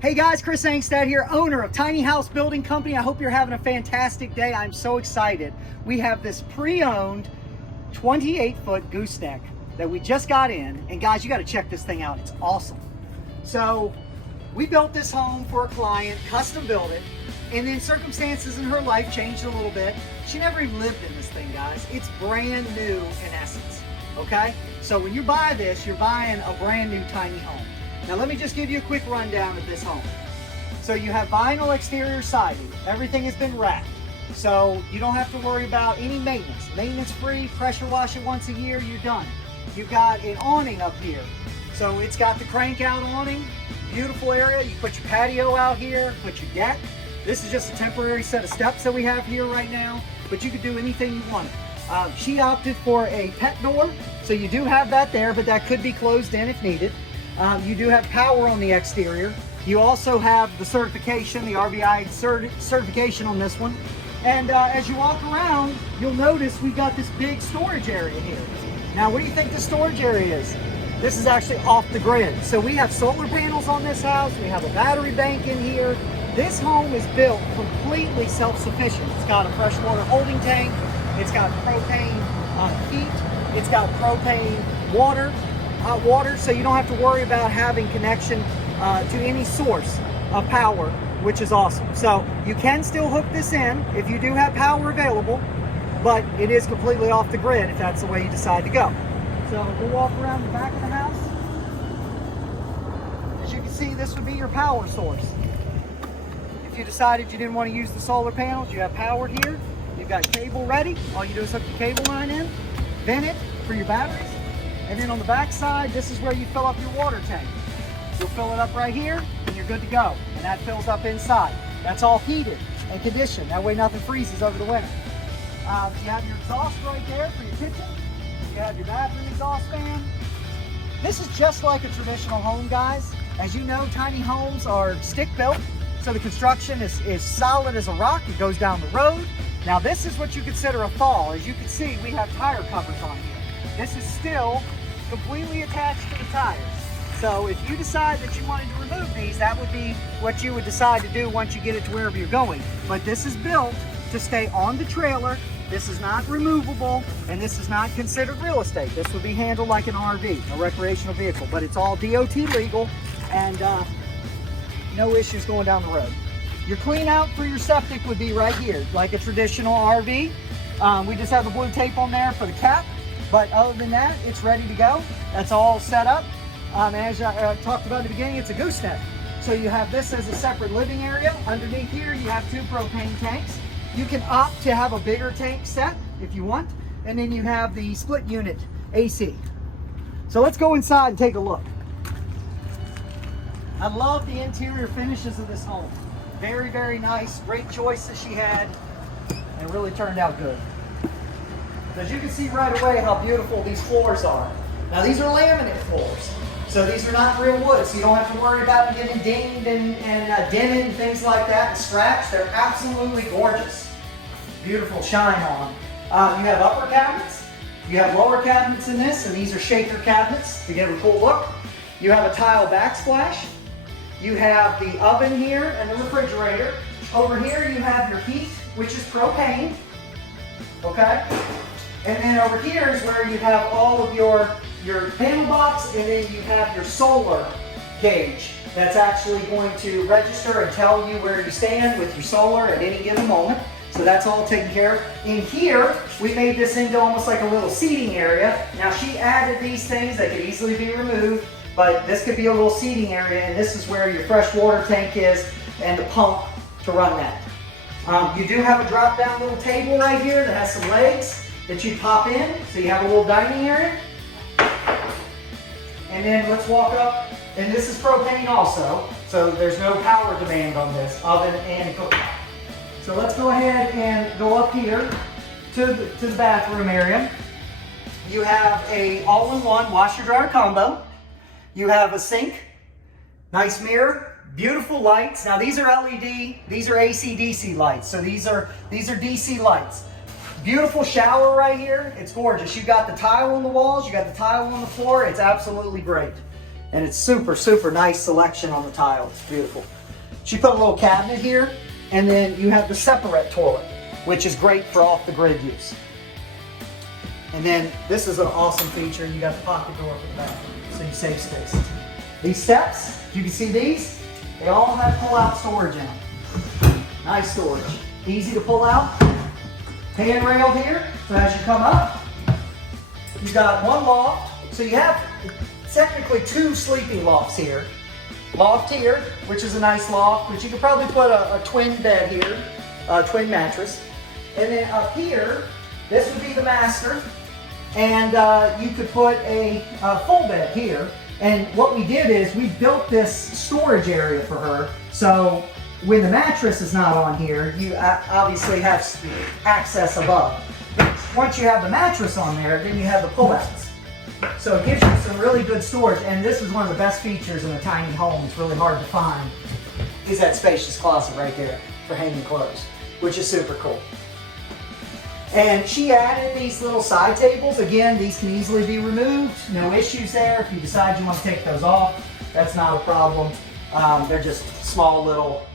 Hey guys, Kris here, owner of Tiny House Building Company. I hope you're having a fantastic day. I'm so excited. We have this pre-owned 28-foot gooseneck that we just got in. And guys, you got to check this thing out. It's awesome. So we built this home for a client, custom built it, and then circumstances in her life changed a little bit. She never even lived in this thing, guys. It's brand new in essence, okay? So when you buy this, you're buying a brand new tiny home. Now let me just give you a quick rundown of this home. So you have vinyl exterior siding. Everything has been wrapped. So you don't have to worry about any maintenance. Maintenance free, pressure wash it once a year, you're done. You've got an awning up here. So it's got the crank out awning, beautiful area. You put your patio out here, put your deck. This is just a temporary set of steps that we have here right now, but you could do anything you want. She opted for a pet door. So you do have that there, but that could be closed in if needed. You do have power on the exterior. You also have the certification, the RVI certification on this one. And as you walk around, you'll notice we've got this big storage area here. Now, what do you think the storage area is? This is actually off the grid. So we have solar panels on this house. We have a battery bank in here. This home is built completely self-sufficient. It's got a freshwater holding tank. It's got propane heat. It's got propane water. Hot water, so you don't have to worry about having connection to any source of power, which is awesome. So you can still hook this in if you do have power available, but it is completely off the grid if that's the way you decide to go. So we'll walk around the back of the house. As you can see, this would be your power source. If you decided you didn't want to use the solar panels, you have power here. You've got cable ready. All you do is hook the cable line in, vent it for your batteries. And then on the back side, this is where you fill up your water tank. You'll fill it up right here, and you're good to go. And that fills up inside. That's all heated and conditioned. That way nothing freezes over the winter. You have your exhaust right there for your kitchen. You have your bathroom exhaust fan. This is just like a traditional home, guys. As you know, tiny homes are stick-built, so the construction is solid as a rock. It goes down the road. Now this is what you consider a fall. As you can see, we have tire covers on here. This is still completely attached to the tires. So if you decide that you wanted to remove these, that would be what you would decide to do once you get it to wherever you're going. But this is built to stay on the trailer. This is not removable, and this is not considered real estate. This would be handled like an RV, a recreational vehicle, but it's all DOT legal and no issues going down the road. Your clean out for your septic would be right here, like a traditional RV. We just have the blue tape on there for the cap. But other than that, it's ready to go. That's all set up. As I talked about at the beginning, it's a gooseneck. So you have this as a separate living area. Underneath here, you have 2 propane tanks. You can opt to have a bigger tank set if you want. And then you have the split unit AC. So let's go inside and take a look. I love the interior finishes of this home. Very, very nice. Great choice that she had. And it really turned out good. As you can see right away how beautiful these floors are. Now these are laminate floors, so these are not real wood, so you don't have to worry about them getting dinged and dented and things like that and scratched. They're absolutely gorgeous. Beautiful shine on them. You have upper cabinets, you have lower cabinets in this, and these are shaker cabinets to give a cool look. You have a tile backsplash. You have the oven here and the refrigerator. Over here you have your heat, which is propane. Okay? And then over here is where you have all of your panel box, and then you have your solar gauge that's actually going to register and tell you where you stand with your solar at any given moment. So that's all taken care of. In here, we made this into almost like a little seating area. Now she added these things that could easily be removed, but this could be a little seating area, and this is where your fresh water tank is and the pump to run that. You do have a drop-down little table right here that has some legs that you pop in, so you have a little dining area. And then let's walk up, and this is propane also, so there's no power demand on this oven and cooktop. So let's go ahead and go up here to the bathroom area. You have a all-in-one washer-dryer combo. You have a sink, nice mirror, beautiful lights. Now these are LED, these are AC/DC lights, so these are DC lights. Beautiful shower right here. It's gorgeous. You got the tile on the walls, you got the tile on the floor. It's absolutely great. And it's super, super nice selection on the tile. It's beautiful. She put a little cabinet here, and then you have the separate toilet, which is great for off the grid use. And then this is an awesome feature. You got the pocket door for the bathroom, so you save space. These steps, you can see these, they all have pull-out storage in them. Nice storage. Easy to pull out. Handrail here, so as you come up, you've got one loft. So you have technically two sleeping lofts here. Loft here, which is a nice loft, but you could probably put a twin bed here, a twin mattress. And then up here, this would be the master. And you could put a full bed here. And what we did is we built this storage area for her. So when the mattress is not on here, you obviously have access above. But once you have the mattress on there, then you have the pull-outs. So it gives you some really good storage. And this is one of the best features in a tiny home. It's really hard to find. Is that spacious closet right there for hanging clothes, which is super cool. And she added these little side tables. Again, these can easily be removed. No issues there. If you decide you want to take those off, that's not a problem. They're just small little,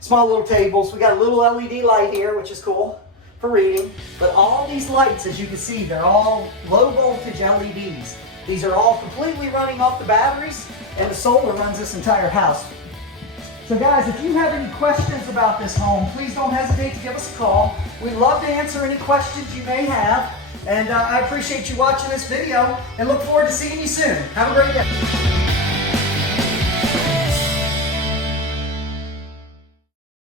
small little tables. We got a little LED light here, which is cool for reading. But all these lights, as you can see, they're all low voltage LEDs. These are all completely running off the batteries, and the solar runs this entire house. So guys, if you have any questions about this home, please don't hesitate to give us a call. We'd love to answer any questions you may have. And I appreciate you watching this video and look forward to seeing you soon. Have a great day.